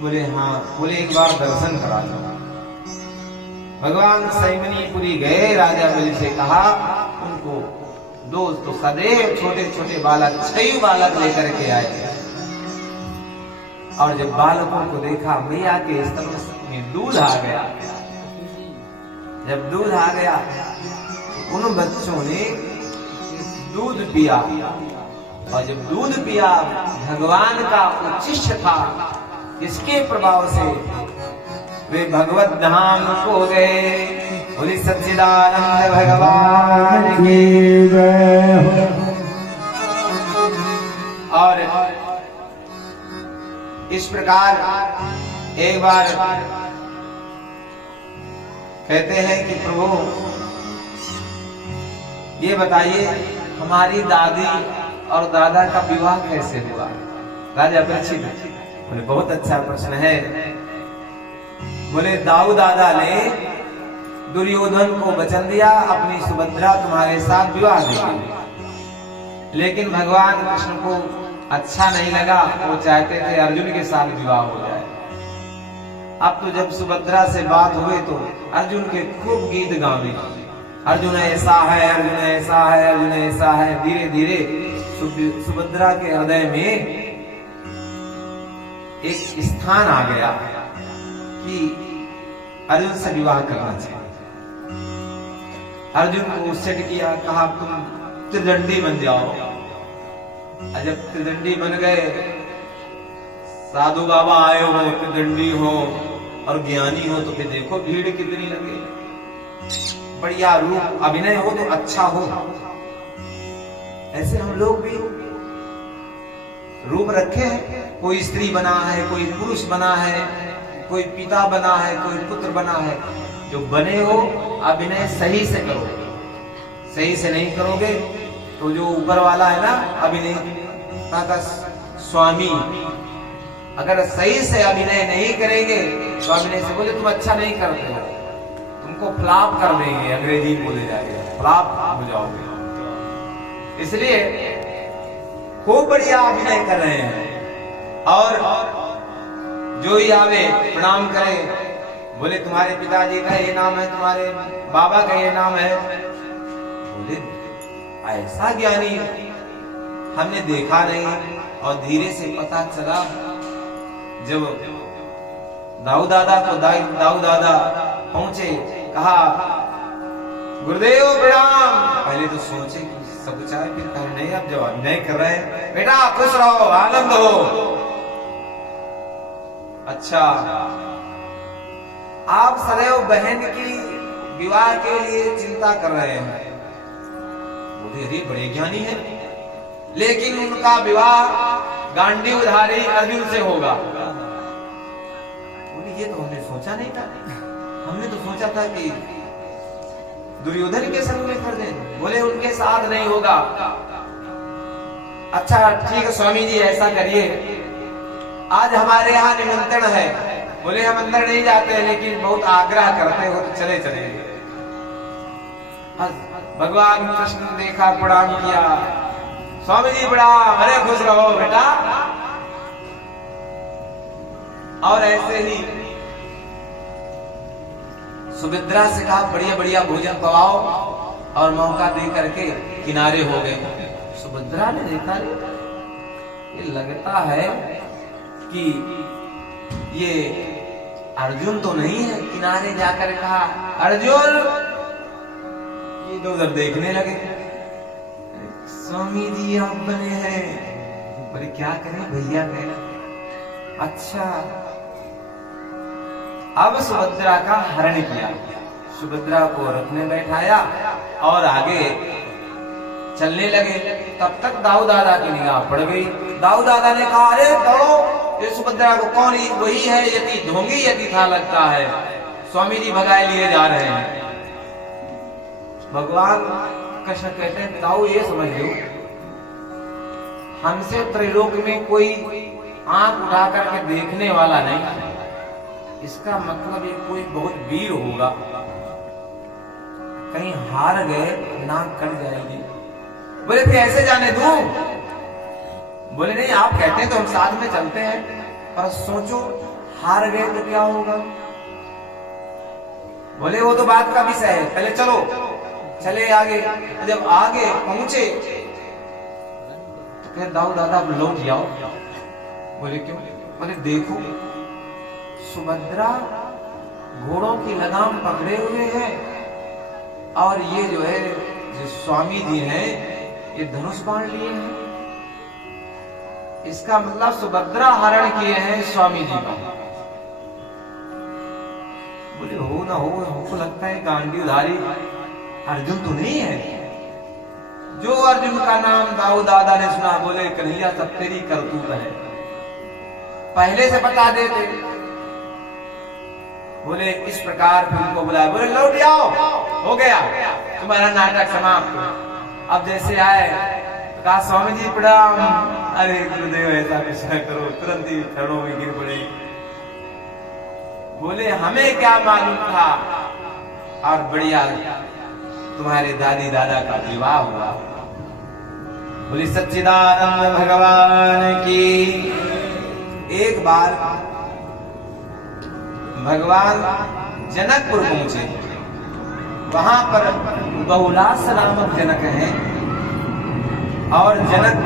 बोले हाँ। बोले एक बार दर्शन करा दो। भगवान सैमनीपुरी गए, राजा बलि से कहा उनको दोस्त तो सदैव छोटे छोटे बालक 6 बालक लेकर के आए। और जब बालकों को देखा, मैया के स्तन में दूध आ गया। जब दूध आ गया तो उन बच्चों ने दूध पिया, और जब दूध पिया भगवान का उच्छिष्ट था, इसके प्रभाव से वे भगवत धाम को गए। बोले सच्चिदानंद भगवान की जय। और इस प्रकार एक बार कहते हैं कि प्रभु ये बताइए हमारी दादी और दादा का विवाह कैसे हुआ। राजा परीक्षित बोले बहुत अच्छा प्रश्न है। बोले दाऊ दादा ने दुर्योधन को वचन दिया अपनी सुभद्रा तुम्हारे साथ विवाह देगी, लेकिन भगवान कृष्ण को अच्छा नहीं लगा, वो चाहते थे अर्जुन के साथ विवाह हो जाए। अब तो जब सुभद्रा से बात हुई तो अर्जुन के खूब गीत गावे, अर्जुन ऐसा है, अर्जुन ऐसा है, अर्जुन ऐसा है। धीरे धीरे सुभद्रा के हृदय में एक स्थान आ गया कि अर्जुन से विवाह करना चाहिए। अर्जुन को सेट किया, कहा तुम त्रिदंडी बन जाओ। और जब त्रिदंडी बन गए, साधु बाबा आए हो, त्रिदंडी हो और ज्ञानी हो, तो फिर देखो भीड़ कितनी लगे। बढ़िया रूप अभिनय हो तो अच्छा हो। ऐसे हम लोग भी रूप रखे हैं, कोई स्त्री बना है, कोई पुरुष बना है, कोई पिता बना है, कोई पुत्र बना है। जो बने हो अभिनय सही से करो, सही से नहीं करोगे तो जो ऊपर वाला है ना अभिनय का स्वामी, अगर सही से अभिनय नहीं करेंगे तो अभिनय से बोले तुम अच्छा नहीं करते हो, तुमको फ्लॉप कर देंगे, अंग्रेजी बोले जाएगा, फ्लॉप हो जाओगे। इसलिए खूब बढ़िया अभिनय कर रहे हैं। और जो ही आवे प्रणाम करे, बोले तुम्हारे पिताजी का ये नाम है, तुम्हारे बाबा का ये नाम है। बोले ऐसा ज्ञानी हमने देखा नहीं। और धीरे से पता चला, जब दाऊ दादा को दाऊ दादा पहुंचे, कहा गुरुदेव प्रणाम। पहले तो सोचे सब चाहे, फिर कहा नहीं, अब जवाब नहीं कर रहे हैं। बेटा खुश रहो, आनंद हो। अच्छा, आप सदैव बहन की विवाह के लिए चिंता कर रहे हैं। बोले अरे बड़े ज्ञानी है, लेकिन उनका विवाह गांडीवधारी अर्जुन से होगा। बोले ये तो हमने सोचा नहीं था, हमने तो सोचा था कि दुर्योधन के संग में कर दें। बोले उनके साथ नहीं होगा। अच्छा ठीक है स्वामी जी, ऐसा करिए, आज हमारे यहाँ निमंत्रण है। बोले हम अंदर नहीं जाते, लेकिन बहुत आग्रह करते हो तो चले चले। भगवान कृष्ण ने देखा, प्रणाम किया, स्वामी जी प्रणाम, अरे खुश रहो बेटा। और ऐसे ही सुभद्रा से कहा बढ़िया बढ़िया भोजन पवाओ, और मौका दे करके किनारे हो गए। सुभद्रा ने देखा ये लगता है कि ये अर्जुन तो नहीं है। किनारे जाकर कहा अर्जुन, ये इधर उधर देखने लगे। स्वामी जी आप बने हैं। बोले क्या करें भैया कहें। अच्छा, अब सुभद्रा का हरण किया, सुभद्रा को रथ में बैठाया और आगे चलने लगे। तब तक दाऊ दादा की निगाह पड़ गई। दाऊ दादा ने कहा अरे दौड़ो, ये सुभद्रा को कौन, वही है यति ढोंगी यति था लगता है, स्वामी जी भगाए लिए जा रहे हैं। भगवान कृष्ण कहते हैं दाऊ ये समझ लो, हमसे त्रिलोक में कोई आंख उठा करके देखने वाला नहीं। इसका मतलब ये कोई बहुत वीर होगा, कहीं हार गए नाक कट जाएगी। बोले फिर ऐसे जाने दूं? बोले नहीं, आप कहते हैं तो हम साथ में चलते हैं, पर सोचो हार गए तो क्या होगा? बोले वो तो बात का विषय है, पहले चलो। चले आगे, जब आगे पहुंचे तो कहे दाऊ दादा आप लौट जाओ। बोले क्यों? बोले देखो सुभद्रा घोड़ों की लगाम पकड़े हुए हैं और ये जो है जो स्वामी जी हैं ये धनुष बाण लिए हैं। इसका मतलब सुभद्रा हरण किए हैं स्वामी जी का। बोले हो ना हो, हमको लगता है गांडीवधारी अर्जुन तो नहीं है। जो अर्जुन का नाम दाऊ दादा ने सुना, बोले कन्हैया सब तेरी करतूत है, पहले से बता देते। बोले इस प्रकार फिर उनको बुलाया, बोले लौट जाओ, हो गया तुम्हारा नाटक समाप्त। अब जैसे आए तो कहा स्वामी जी प्रणाम। अरे गुरुदेव ऐसा कुछ न करो, तुरंत ही चरणों में गिर पड़े। बोले हमें क्या मालूम था, और बढ़िया तुम्हारे दादी दादा का विवाह हुआ। बोले सच्चिदानंद भगवान की। एक बार भगवान जनकपुर पहुंचे, वहां पर बहुलास नामक जनक हैं और जनक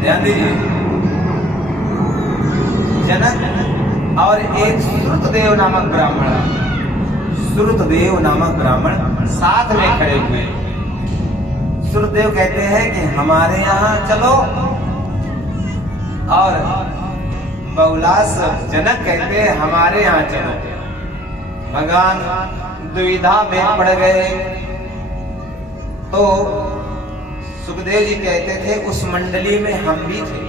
ध्यान दीजिए, जनक और एक श्रुतदेव नामक ब्राह्मण, श्रुतदेव नामक ब्राह्मण साथ में खड़े हुए। श्रुतदेव कहते हैं कि हमारे यहाँ चलो, और बहुलास जनक कहते हैं हमारे यहाँ चलो। भगवान दुविधा में पड़ गए तो सुखदेव जी कहते थे उस मंडली में हम भी थे,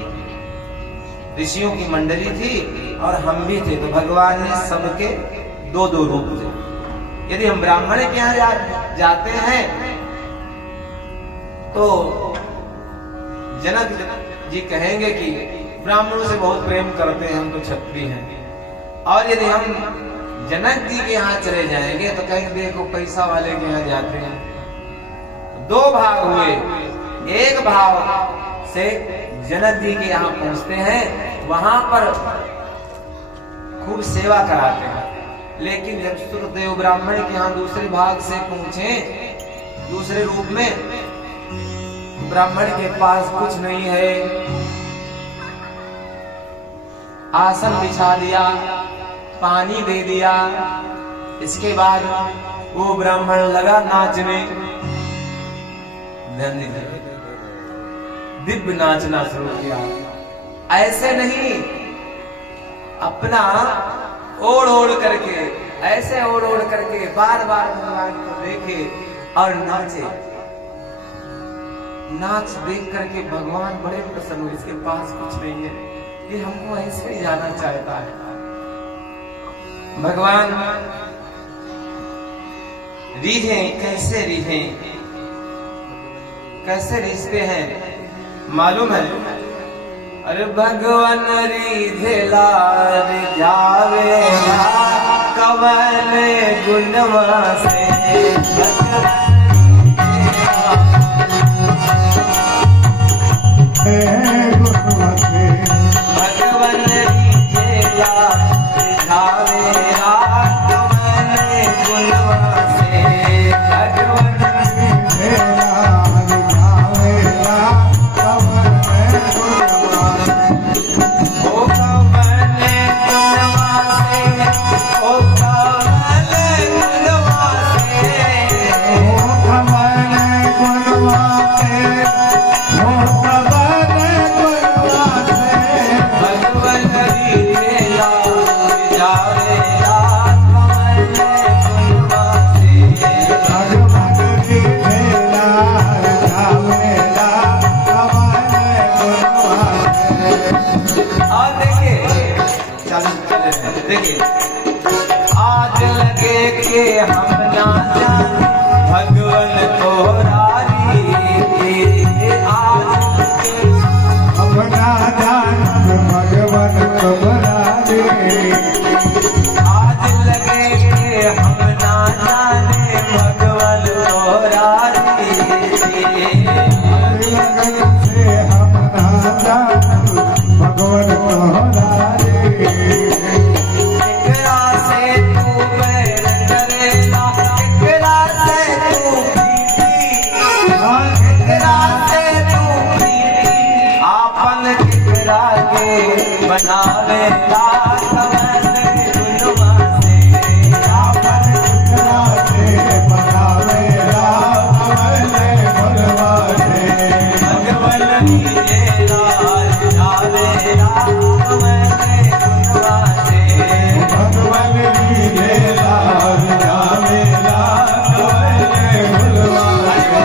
ऋषियों की मंडली थी और हम भी थे। तो भगवान ने सबके दो दो रूप थे। यदि हम ब्राह्मण के यहाँ जाते हैं तो जनक जी कहेंगे कि ब्राह्मणों से बहुत प्रेम करते हैं, हम तो क्षत्रिय हैं। और यदि हम जनक जी के यहाँ चले जाएंगे तो कहेंगे देखो पैसा वाले के यहाँ जाते हैं। दो भाग हुए। एक भाव से जनक जी के यहाँ पहुंचते हैं, वहां पर खूब सेवा कराते हैं। लेकिन जब श्रुतदेव ब्राह्मण के यहाँ दूसरे भाग से पहुंचे, दूसरे रूप में, ब्राह्मण के पास कुछ नहीं है, आसन बिछा दिया, पानी दे दिया। इसके बाद वो ब्राह्मण लगा नाचने, दिव्य नाचना शुरू किया। ऐसे नहीं, अपना ओढ़ ओढ़ करके, ऐसे ओढ़ ओढ़ करके बार बार भगवान को देखे और नाचे। नाच देख करके भगवान बड़े प्रसन्न हुए, इसके पास कुछ नहीं है, ये हमको ऐसे ही जाना चाहता है। भगवान रीझे, कैसे रीझे, कैसे रिश्ते हैं मालूम है? अरे भगवान रीझेला रिझावेला कवन गुणवा से, भगवान रीझेला रिझावेला कवन गुणवा से, भगवान रीझेला रिझावेला कवन गुणवा से, ओ कवन गुणवा से, ओ कवन गुणवा से, ओ कवन गुणवा से, ओ कवन गुणवा से, भगवान रीझेला रिझावेला कवन गुणवा से, भगवान रीझेला रिझावेला कवन गुणवा से। और देखिए, चालू कर रहे हैं, देखिए, आज लगे कि हम ना जाने भगवान को रारी, आज लगे हम ना जाने भगवान को रारी, आज लगे कि हम ना जाने भगवान को रारी, आज लगे से हम ना जाने भगवान को रारी। के बनावे लाल कमल गुलवा से, आपन चितरा के बनावे लाल कमल गुलवा से, भगवन नीजे लाल जावे लाल कमल गुलवा से, भगवन नीजे लाल जावे लाल कमल गुलवा से।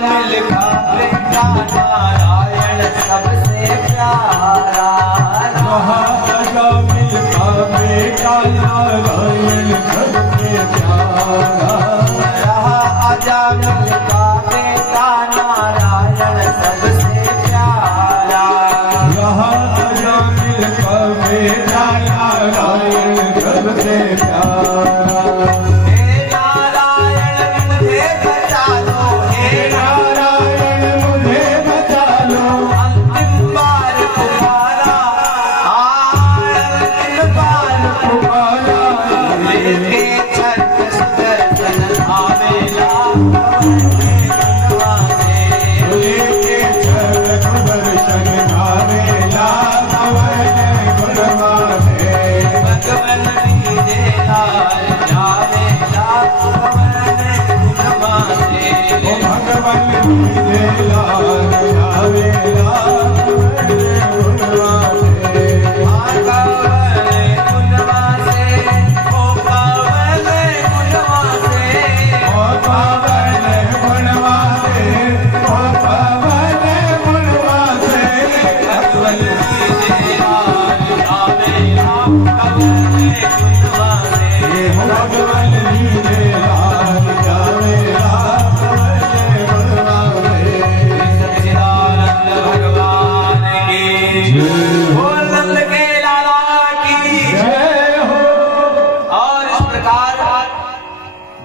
मिल खावे का नारायण सबसे प्यारा, महाराजा मिल खावे का नारायण सबसे प्यारा, आजा मिल खावे का नारायण सबसे प्यारा, महाराजा मिल खावे का नारायण सबसे प्यारा।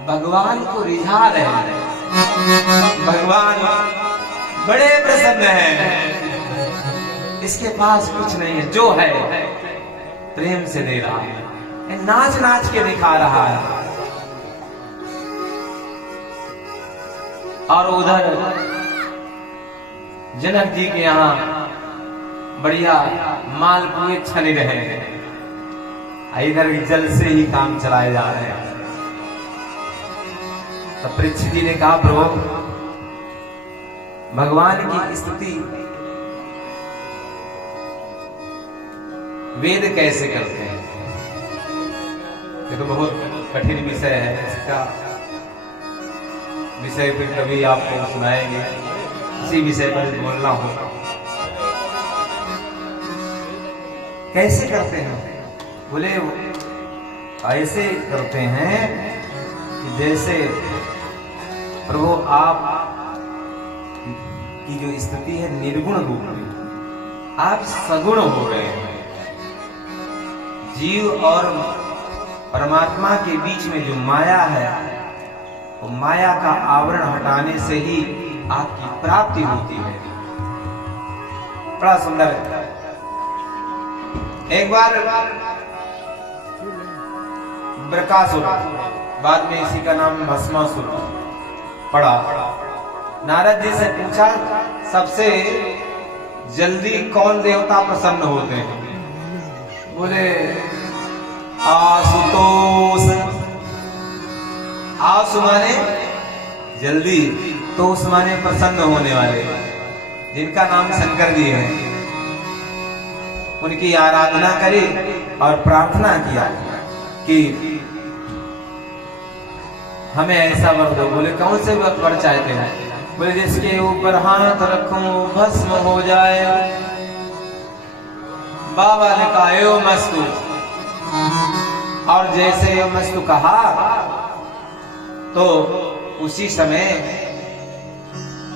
भगवान को रिझा रहे हैं, भगवान बड़े प्रसन्न हैं, इसके पास कुछ नहीं है, जो है प्रेम से दे रहा है, नाच नाच के दिखा रहा है। और उधर जनक जी के यहाँ बढ़िया मालपुए छने रहे हैं, इधर जल से ही काम चलाए जा रहे हैं। तो परीक्षित जी ने कहा, प्रभु भगवान की स्तुति वेद कैसे करते हैं? ये तो बहुत कठिन विषय है, इसका विषय फिर कभी आपको सुनाएंगे, इसी विषय पर बोलना होगा। कैसे करते हैं? बोले ऐसे करते हैं कि जैसे प्रभु आप की जो स्थिति है निर्गुण रूप में, आप सगुण हो गए हैं। जीव और परमात्मा के बीच में जो माया है, वो माया का आवरण हटाने से ही आपकी प्राप्ति होती है। बड़ा सुंदर है। एक बार बृकासुर, बाद में इसी का नाम भस्मासुर पड़ा। नारद जी से पूछा, सबसे जल्दी कौन देवता प्रसन्न होते हैं? बोले आशुतोष। आशु माने जल्दी, तोष माने प्रसन्न होने वाले, जिनका नाम शंकर जी है। उनकी आराधना करी और प्रार्थना किया कि हमें ऐसा वर दो। बोले कौन से वर चाहते हैं? बोले जिसके ऊपर हाथ रखूं भस्म हो जाए। बाबा ने कहा एवं मस्तु, और जैसे एवं मस्तु कहा तो उसी समय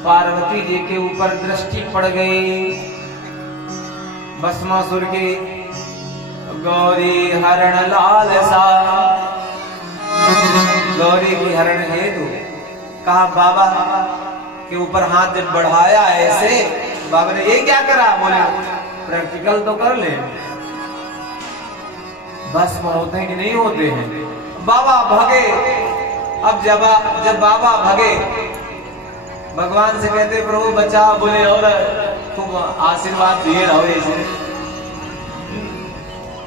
पार्वती जी के ऊपर दृष्टि पड़ गई। भस्मासुर की गौरी हरण लालसा, गौरी की हरण हेतु कहा बाबा के ऊपर हाथ जब बढ़ाया ऐसे, बाबा ने ये क्या करा? बोले प्रैक्टिकल तो कर ले, भस्म होते हैं कि नहीं होते हैं। बाबा भगे। अब जब बाबा भगे, भगवान से कहते प्रभु बचा। बोले और तुम आशीर्वाद दिए रहो इसे।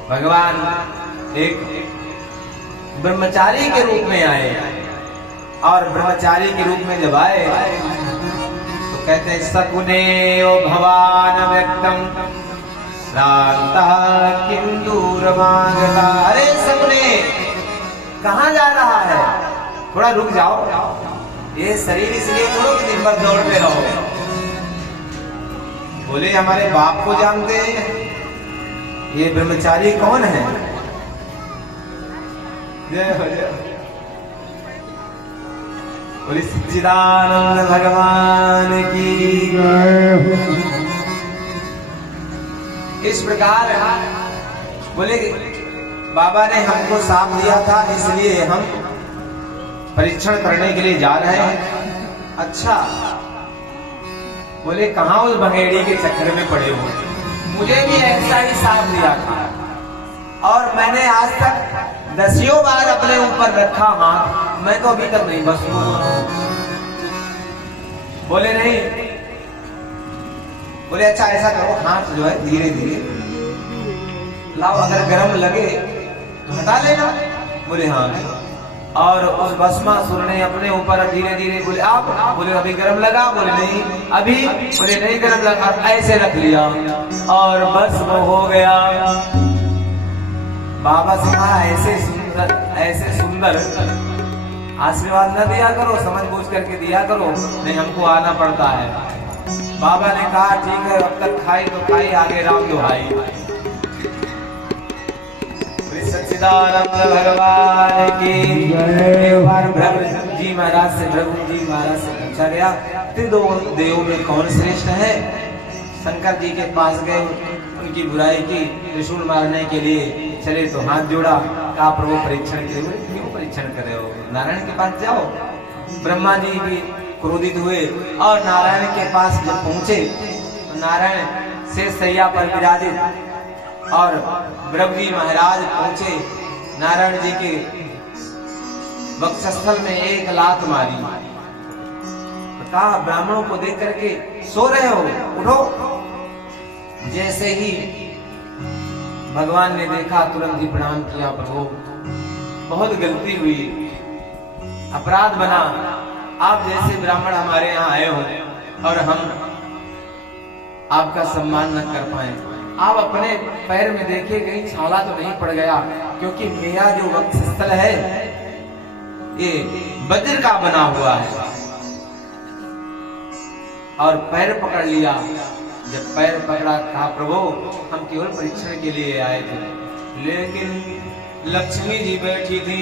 भगवान एक ब्रह्मचारी के रूप में आए, और ब्रह्मचारी के रूप में जब आए तो कहते हैं सकुने ओ भवान व्यक्तम श्रांता किम दूरमागता। अरे सकुने, कहाँ जा रहा है? थोड़ा रुक जाओ, ये शरीर इसलिए करो कि दिन भर दौड़ते रहो। बोले हमारे बाप को जानते हैं, ये ब्रह्मचारी कौन है? जय हो जय। बोले सच्चिदानंद भगवान की जय। इस प्रकार बोले बाबा ने हमको साथ दिया था, इसलिए हम परीक्षण करने के लिए जा रहे हैं। अच्छा, बोले कहां उस भंगेड़ी के चक्कर में पड़े हो? मुझे भी ऐसा ही साथ दिया था, और मैंने आज तक 10 बार अपने ऊपर रखा हाथ, मैं तो अभी तक नहीं बस हुआ। बोले नहीं। बोले अच्छा ऐसा करो, हाथ जो है धीरे धीरे लाओ, अगर गर्म लगे तो हटा लेना। बोले हाँ। और उस भस्मासुर ने अपने ऊपर धीरे धीरे, बोले आप, बोले अभी गर्म लगा? बोले नहीं अभी। बोले नहीं गर्म लगा, ऐसे रख लिया और भस्म हो गया। बाबा से कहा ऐसे सुंदर आशीर्वाद न दिया करो, समझ बूझ करके दिया करो, नहीं हमको आना पड़ता है। बाबा ने कहा ठीक है, अब तक खाई तो खाई, आगे राम दुहाई। सच्चिदानंद भगवान की एक बार भृगु जी महाराज से पूछा गया त्रिदेव में कौन श्रेष्ठ है? शंकर जी के पास गए, उनकी बुराई की, त्रिशूल मारने के लिए चले तो हाथ जोड़ा, कहा प्रभु परीक्षण के लिए। क्यों परीक्षण कर रहे हो? नारायण के पास जाओ। ब्रह्मा जी भी क्रोधित हुए, और नारायण के पास जब पहुंचे तो नारायण से सैया पर विराजित, और भृगु जी महाराज पहुंचे, नारायण जी के वक्षस्थल में एक लात मारी। कहा ब्राह्मणों को देख करके सो रहे हो, उठो। जैसे ही भगवान ने देखा, तुरंत ही प्रणाम किया, प्रभु बहुत गलती हुई, अपराध बना, आप जैसे ब्राह्मण हमारे यहाँ आए हो और हम आपका सम्मान न कर पाए। आप अपने पैर में देखे कहीं छाला तो नहीं पड़ गया? क्योंकि मेरा जो वक्षस्थल है ये वज्र का बना हुआ है। और पैर पकड़ लिया। जब पैर पकड़ा, कहा प्रभु हम केवल परीक्षण के लिए आए थे। लेकिन लक्ष्मी जी बैठी थी।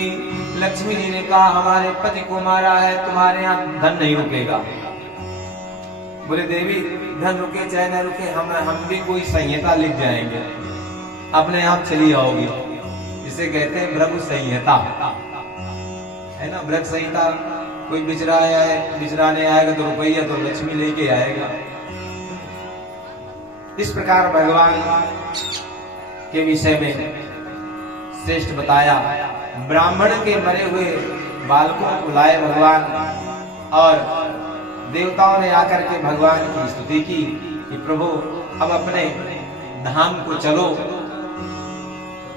लक्ष्मी जी ने कहा हमारे पति को मारा है, तुम्हारे यहाँ धन नहीं रुकेगा। बोले देवी धन रुके चाहे न रुके, हम भी कोई संहिता लिख जाएंगे, अपने आप चली आओगी। जिसे कहते हैं भृगु संहिता, है ना। भृगु संहिता, कोई बिचराने आएगा तो रुपया तो लक्ष्मी लेके आएगा। इस प्रकार भगवान के विषय में श्रेष्ठ बताया। ब्राह्मण के मरे हुए बालकों को लाए भगवान, और देवताओं ने आकर के भगवान की स्तुति की कि प्रभु अब अपने धाम को चलो।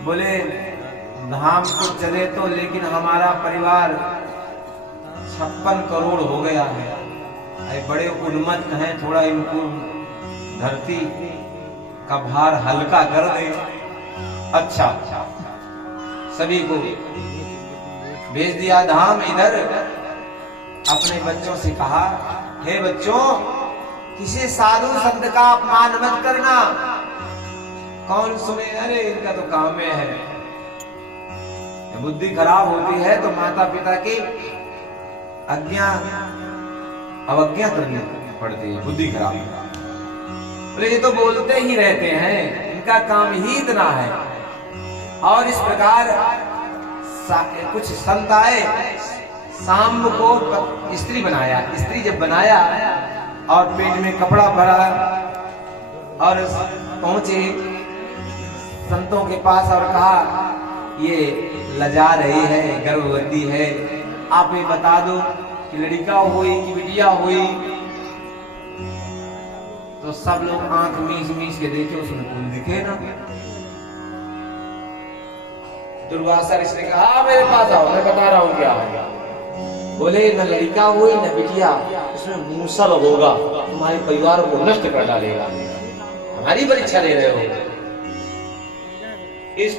बोले धाम को चले तो, लेकिन हमारा परिवार 56 करोड़ हो गया है, बड़े उन्मत्त हैं, थोड़ा इनको धरती का भार हल्का कर दे। अच्छा, सभी को भेज दिया धाम। इधर अपने बच्चों से कहा, हे बच्चों, किसी साधु संत का अपमान मत करना। कौन सुने, अरे इनका तो काम में है। बुद्धि खराब होती है तो माता पिता की अवज्ञा करनी। पड़ती है, बुद्धि खराब है। बोले ये तो बोलते ही रहते हैं, इनका काम ही इतना है। और इस प्रकार कुछ संत आए, शाम को स्त्री बनाया। स्त्री जब बनाया और पेट में कपड़ा भरा और पहुंचे संतों के पास और कहा ये लजा रही है, गर्भवती है, आप ये बता दो कि लड़का हुई कि बिटिया हुई। तो सब लोग आंख मीच मीच के देखे, उसमें कुल दिखे ना। दुर्वासा ऋषि ने कहा मेरे पास आओ, मैं बता रहा हूं क्या है। बोले न लड़का हुई न बिटिया, उसमें मूसल होगा, तुम्हारे परिवार को नष्ट कर डालेगा। हमारी परीक्षा ले रहे हो। इस